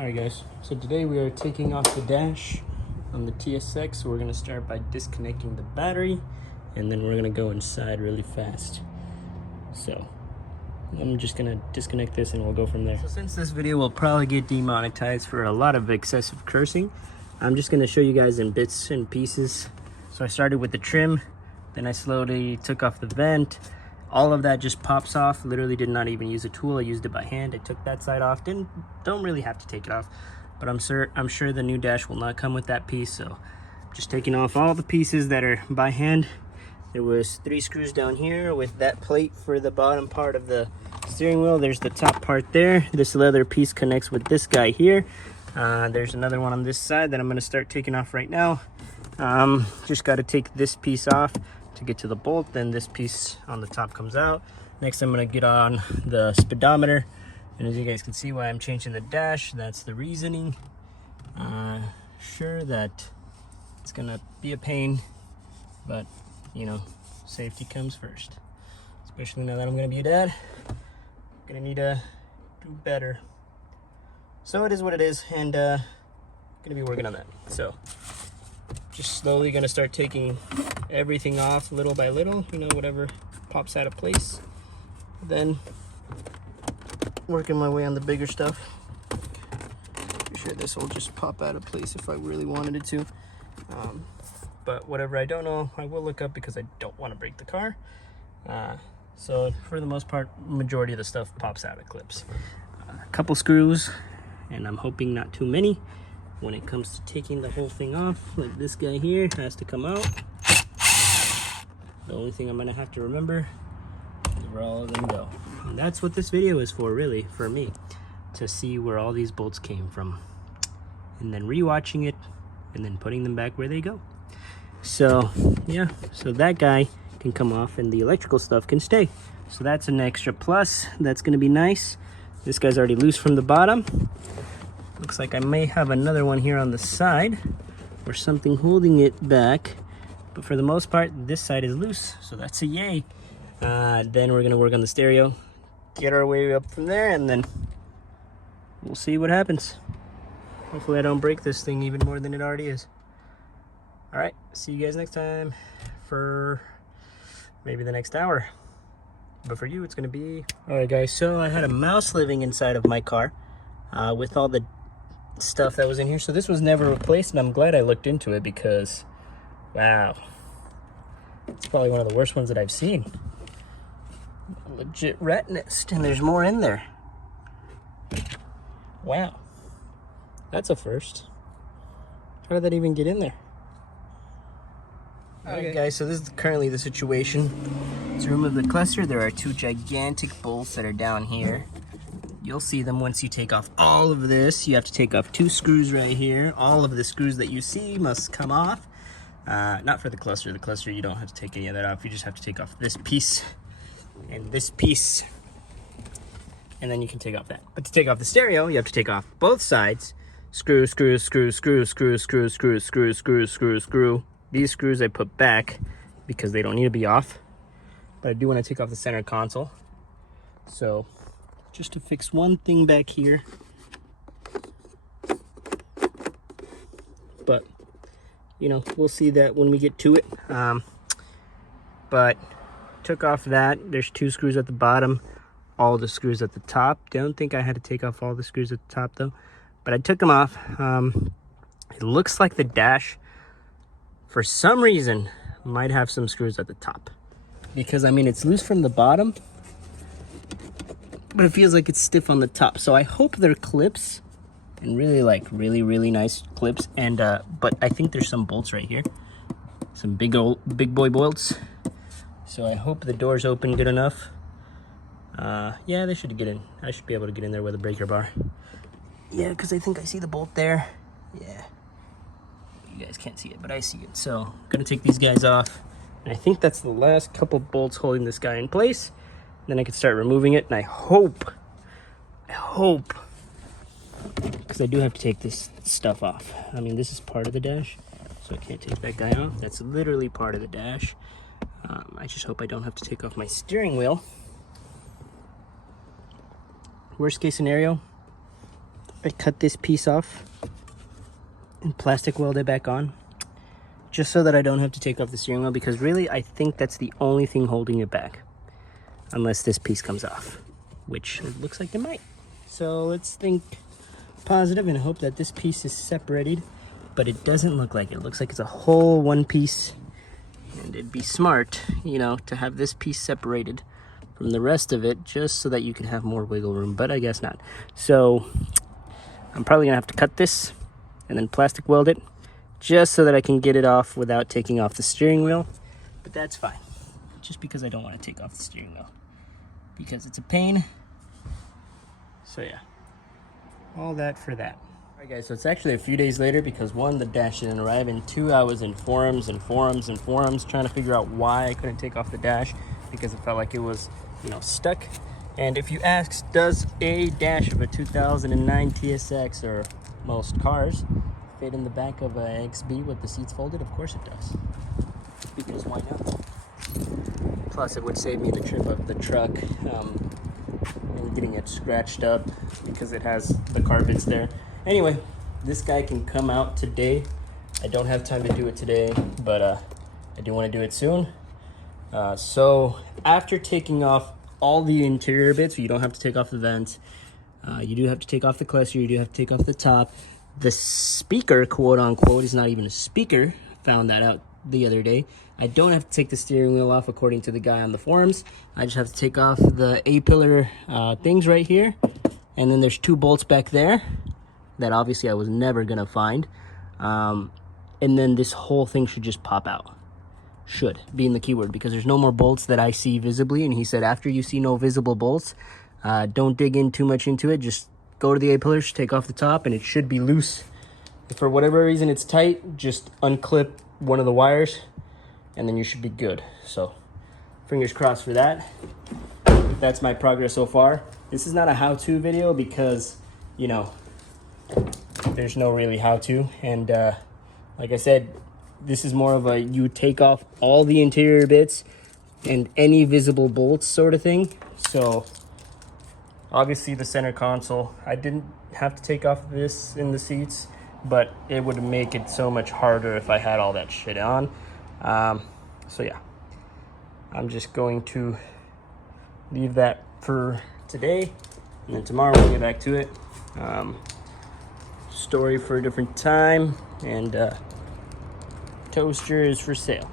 Alright guys, so today we are taking off the dash on the TSX. So we're going to start by disconnecting the battery, and then we're going to go inside really fast. So I'm just going to disconnect this and we'll go from there. So since this video will probably get demonetized for a lot of excessive cursing, I'm just going to show you guys in bits and pieces. So I started with the trim, then I slowly took off the vent. All of that just pops off. Literally did not even use a tool. I used it by hand. I took that side off. Don't really have to take it off, but I'm sure the new dash will not come with that piece. So just taking off all the pieces that are by hand. There was 3 screws down here with that plate for the bottom part of the steering wheel. There's the top part there. This leather piece connects with this guy here. There's another one on this side that I'm going to start taking off right now. Just got to take this piece off to get to the bolt. Then this piece on the top comes out. Next I'm going to get on the speedometer, and as you guys can see why I'm changing the dash, that's the reasoning. Sure that it's gonna be a pain, but you know, safety comes first, especially now that I'm gonna be a dad. Gonna need to do better, so it is what it is, and gonna be working on that. So just slowly gonna start taking everything off little by little, you know, whatever pops out of place. Then working my way on the bigger stuff. Pretty sure this will just pop out of place if I really wanted it to. But whatever I don't know, I will look up because I don't want to break the car. So for the most part, majority of the stuff pops out of clips. A couple screws, and I'm hoping not too many. When it comes to taking the whole thing off, like this guy here has to come out. The only thing I'm gonna have to remember is where all of them go. And that's what this video is for, really, for me, to see where all these bolts came from, and then rewatching it and then putting them back where they go. So yeah, so that guy can come off and the electrical stuff can stay. So that's an extra plus. That's gonna be nice. This guy's already loose from the bottom. Looks like I may have another one here on the side or something holding it back, but for the most part this side is loose, so that's a yay. Then we're gonna work on the stereo, get our way up from there, and then we'll see what happens. Hopefully I don't break this thing even more than it already is. All right, see you guys next time for maybe the next hour, but for you it's gonna be all right, guys. So I had a mouse living inside of my car with all the stuff that was in here, so this was never replaced, and I'm glad I looked into it because wow, it's probably one of the worst ones that I've seen. Legit rat nest, and there's more in there. Wow, that's a first. How did that even get in there? Alright guys, so this is currently the situation. To remove the cluster, there are 2 gigantic bolts that are down here. You'll see them once you take off all of this. You have to take off 2 screws right here. All of the screws that you see must come off. Not for the cluster. The cluster, you don't have to take any of that off. You just have to take off this piece and this piece, and then you can take off that. But to take off the stereo, you have to take off both sides. Screw, screw, screw, screw, screw, screw, screw, screw, screw, screw, screw. These screws I put back because they don't need to be off, but I do want to take off the center console. So just to fix one thing back here, but you know, we'll see that when we get to it. But took off that. There's 2 screws at the bottom, all the screws at the top. Don't think I had to take off all the screws at the top though, but I took them off. It looks like the dash for some reason might have some screws at the top, because I mean it's loose from the bottom, but it feels like it's stiff on the top. So I hope they're clips, and really nice clips. And but I think there's some bolts right here, some big boy bolts. So I hope the door's open good enough. Yeah, they should get in. I should be able to get in there with a breaker bar. Yeah, because I think I see the bolt there. Yeah, you guys can't see it, but I see it. So I'm gonna take these guys off, and I think that's the last couple bolts holding this guy in place. Then I can start removing it, and I hope, because I do have to take this stuff off. I mean, this is part of the dash, so I can't take that guy off. That's literally part of the dash. I just hope I don't have to take off my steering wheel. Worst case scenario, I cut this piece off and plastic weld it back on, just so that I don't have to take off the steering wheel, because really I think that's the only thing holding it back, unless this piece comes off, which it looks like it might. So let's think positive and hope that this piece is separated, but it doesn't look like it. It looks like it's a whole one piece, and it'd be smart, you know, to have this piece separated from the rest of it, just so that you can have more wiggle room, but I guess not. So I'm probably gonna have to cut this and then plastic weld it, just so that I can get it off without taking off the steering wheel. But that's fine, just because I don't want to take off the steering wheel, because it's a pain. So yeah, all that for that. All right guys, so it's actually a few days later, because one, the dash didn't arrive, and two, I was in forums and forums and forums trying to figure out why I couldn't take off the dash, because it felt like it was, you know, stuck. And if you ask, does a dash of a 2009 TSX or most cars fit in the back of a XB with the seats folded? Of course it does, because why not? Plus it would save me the trip of the truck and getting it scratched up, because it has the carpets there. Anyway, this guy can come out today. I don't have time to do it today, but I do want to do it soon. So after taking off all the interior bits, you don't have to take off the vents, you do have to take off the clutch, you do have to take off the top. The speaker, quote unquote, is not even a speaker. Found that out the other day. I don't have to take the steering wheel off, according to the guy on the forums. I just have to take off the A-pillar things right here, and then there's two bolts back there that obviously I was never gonna find, and then this whole thing should just pop out. Should being the keyword, because there's no more bolts that I see visibly, and he said after you see no visible bolts, don't dig in too much into it, just go to the A-pillars, take off the top, and it should be loose. If for whatever reason it's tight, just unclip one of the wires, and then you should be good. So fingers crossed for that. That's my progress so far. This is not a how-to video, because, you know, there's no really how-to, and like I said, this is more of a you take off all the interior bits and any visible bolts sort of thing. So obviously the center console, I didn't have to take off this in the seats, but it would make it so much harder if I had all that shit on. So yeah, I'm just going to leave that for today, and then tomorrow we'll get back to it. Story for a different time, and toaster is for sale.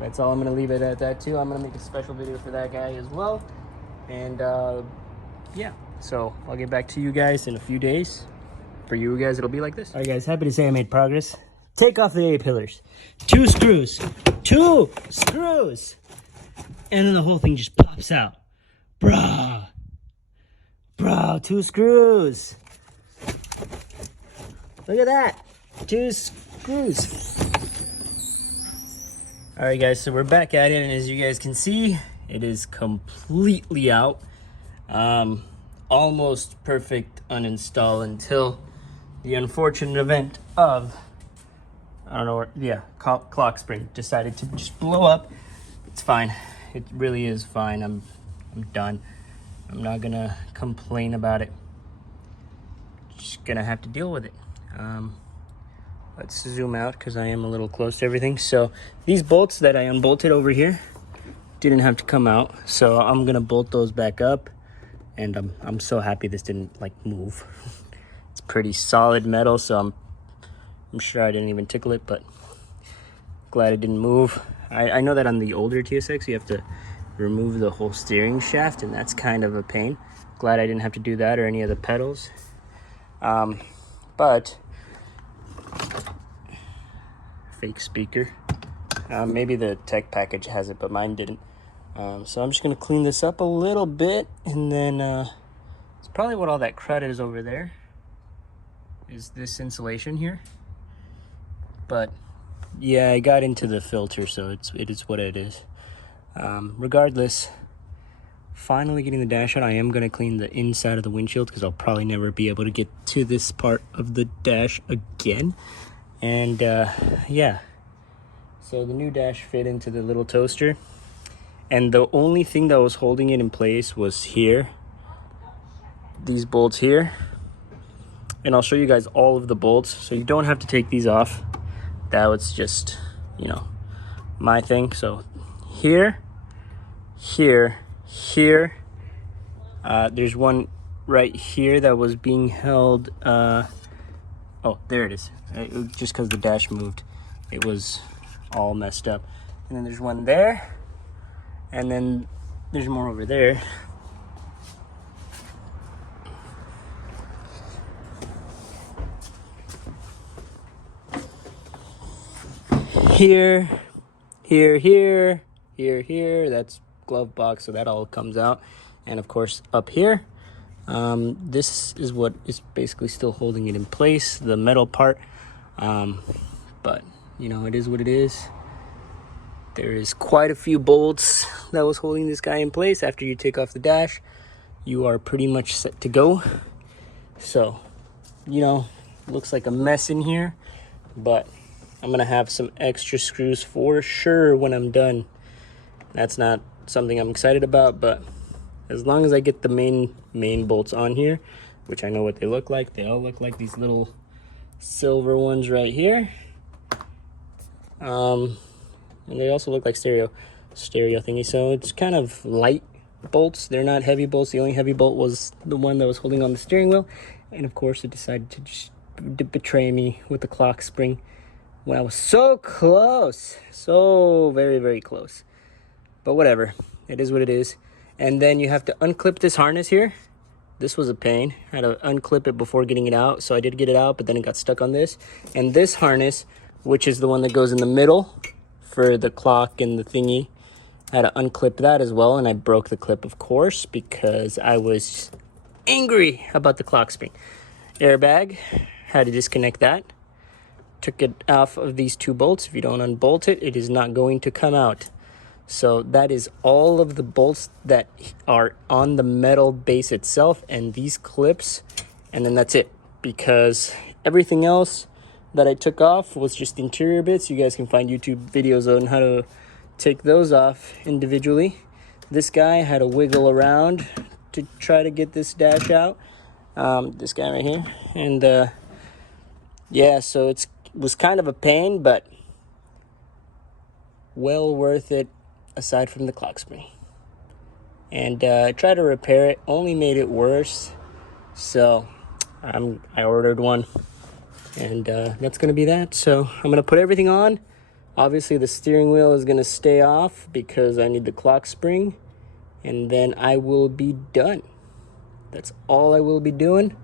That's all. I'm gonna leave it at that too. I'm gonna make a special video for that guy as well, and yeah, so I'll get back to you guys in a few days. For you guys, it'll be like this. All right guys, happy to say I made progress. Take off the A-pillars, two screws, and then the whole thing just pops out. Bro, 2 screws. Look at that, 2 screws. All right guys, so we're back at it, and as you guys can see, it is completely out. Almost perfect uninstall until the unfortunate event of, I don't know where, yeah, clock spring decided to just blow up. It's fine. It really is fine. I'm done. I'm not gonna complain about it. Just gonna have to deal with it. Let's zoom out, because I am a little close to everything. So these bolts that I unbolted over here didn't have to come out, so I'm gonna bolt those back up, and I'm so happy this didn't like move. It's pretty solid metal, so I'm sure I didn't even tickle it, but glad it didn't move. I know that on the older TSX you have to remove the whole steering shaft, and that's kind of a pain. Glad I didn't have to do that or any of the pedals. But fake speaker, maybe the tech package has it, but mine didn't. So I'm just gonna clean this up a little bit, and then it's probably what all that crud is over there, is this insulation here. But yeah, I got into the filter, so it is what it is. Regardless, finally getting the dash out. I am going to clean the inside of the windshield, because I'll probably never be able to get to this part of the dash again. And yeah, so the new dash fit into the little toaster, and the only thing that was holding it in place was here, these bolts here. and I'll show you guys all of the bolts, so you don't have to take these off. That was just, you know, my thing. So here, there's one right here that was being held. Oh, there it is. Just because the dash moved, it was all messed up. And then there's one there, and then there's more over there. Here, that's glove box, so that all comes out. And of course up here, this is what is basically still holding it in place, the metal part. But you know, it is what it is. There is quite a few bolts that was holding this guy in place. After you take off the dash, you are pretty much set to go. So, you know, looks like a mess in here, but I'm gonna have some extra screws for sure when I'm done. That's not something I'm excited about, but as long as I get the main bolts on here, which I know what they look like. They all look like these little silver ones right here. And they also look like stereo thingy. So it's kind of light bolts. They're not heavy bolts. The only heavy bolt was the one that was holding on the steering wheel. And of course it decided to just betray me with the clock spring when I was so close, so very, very close. But whatever, it is what it is. And then you have to unclip this harness here. This was a pain. I had to unclip it before getting it out. So I did get it out, but then it got stuck on this. And this harness, which is the one that goes in the middle for the clock and the thingy, I had to unclip that as well. And I broke the clip, of course, because I was angry about the clock spring. Airbag, had to disconnect that. Took it off of these two bolts. If you don't unbolt it, it is not going to come out. So that is all of the bolts that are on the metal base itself and these clips, and then that's it, because everything else that I took off was just interior bits. You guys can find YouTube videos on how to take those off individually. This guy had to wiggle around to try to get this dash out. This guy right here, and yeah, so it was kind of a pain, but well worth it aside from the clock spring. And I tried to repair it, only made it worse. So I ordered one, and that's gonna be that. So I'm gonna put everything on. Obviously the steering wheel is gonna stay off because I need the clock spring, and then I will be done. That's all I will be doing.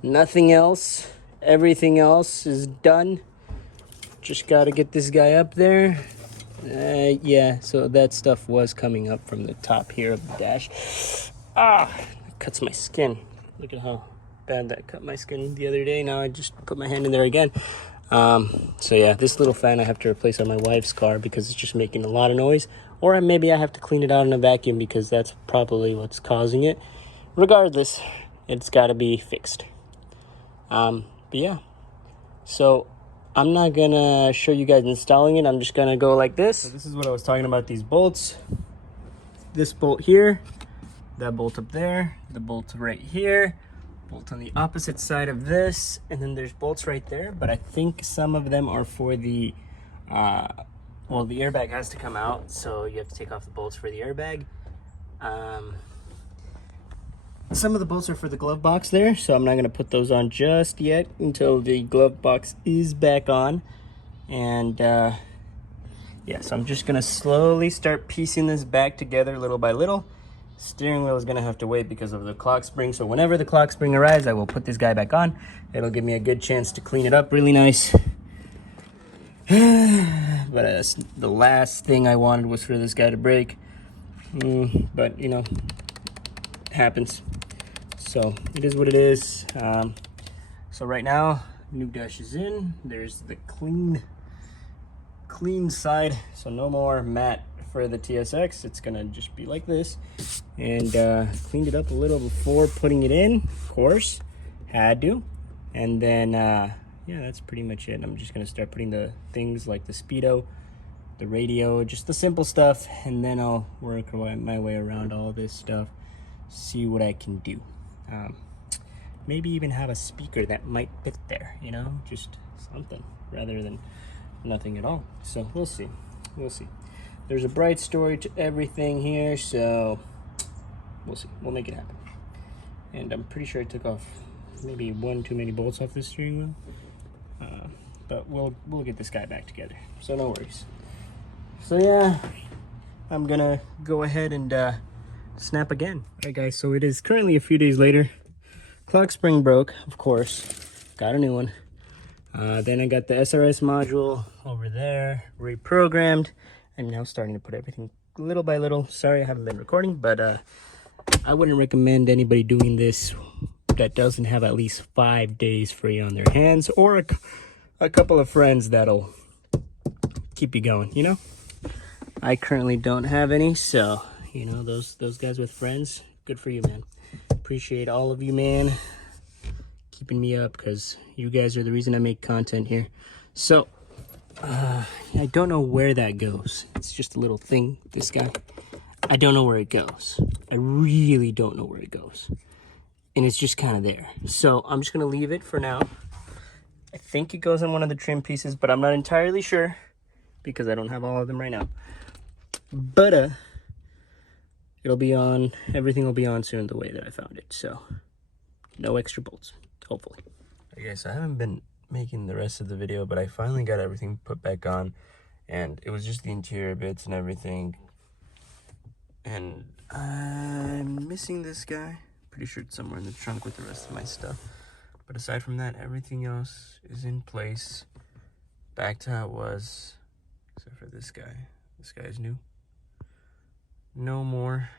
Nothing else. Everything else is done. Just got to get this guy up there. Yeah, so that stuff was coming up from the top here of the dash. Ah, it cuts my skin. Look at how bad that cut my skin the other day. Now I just put my hand in there again. So yeah, this little fan I have to replace on my wife's car because it's just making a lot of noise. Or maybe I have to clean it out in a vacuum because that's probably what's causing it. Regardless, it's got to be fixed. But yeah, so I'm not gonna show you guys installing it. I'm just gonna go like this. So this is what I was talking about, these bolts. This bolt here, that bolt up there, the bolt right here, bolt on the opposite side of this, and then there's bolts right there, but I think some of them are for the, well, the airbag has to come out, so you have to take off the bolts for the airbag. Some of the bolts are for the glove box there, so I'm not going to put those on just yet until the glove box is back on. And yeah, so I'm just going to slowly start piecing this back together little by little. Steering wheel is going to have to wait because of the clock spring, so whenever the clock spring arrives, I will put this guy back on. It'll give me a good chance to clean it up really nice. But the last thing I wanted was for this guy to break. But, you know, it happens. So it is what it is. So right now, new dash is in. There's the clean side. So no more matte for the TSX. It's gonna just be like this. And cleaned it up a little before putting it in, of course. Had to. And then, yeah, that's pretty much it. I'm just gonna start putting the things like the speedo, the radio, just the simple stuff. And then I'll work my way around all of this stuff. See what I can do. maybe even have a speaker that might fit there, you know, just something rather than nothing at all. So we'll see. We'll see. There's a bright story to everything here, so we'll see. We'll make it happen. And I'm pretty sure I took off maybe one too many bolts off the steering wheel. But we'll get this guy back together, so no worries. So yeah, I'm gonna go ahead and snap again. All right guys, so it is currently a few days later. Clock spring broke, of course. Got a new one. Then I got the SRS module over there, reprogrammed, and now starting to put everything little by little. Sorry I haven't been recording, but I wouldn't recommend anybody doing this that doesn't have at least 5 days free on their hands, or a couple of friends that'll keep you going, you know? I currently don't have any, so, you know, those guys with friends, good for you, man. Appreciate all of you, man, keeping me up, because you guys are the reason I make content here. So, I don't know where that goes. It's just a little thing, this guy. I don't know where it goes. I really don't know where it goes. And it's just kind of there. So I'm just going to leave it for now. I think it goes on one of the trim pieces, but I'm not entirely sure because I don't have all of them right now. But it'll be on, everything will be on soon the way that I found it. So no extra bolts, hopefully. Okay, guys, so I haven't been making the rest of the video, but I finally got everything put back on, and it was just the interior bits and everything. And I'm missing this guy. Pretty sure it's somewhere in the trunk with the rest of my stuff. But aside from that, everything else is in place. Back to how it was, except for this guy. This guy's new. No more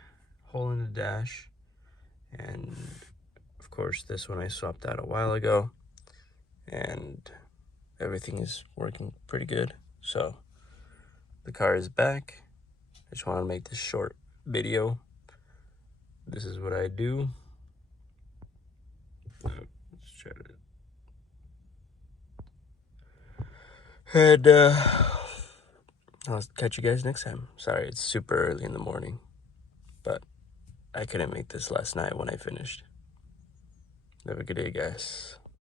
hole in the dash. And of course, this one I swapped out a while ago. And everything is working pretty good. So the car is back. I just want to make this short video. This is what I do. Let's try to. And I'll catch you guys next time. Sorry, it's super early in the morning, but I couldn't make this last night when I finished. Have a good day, guys.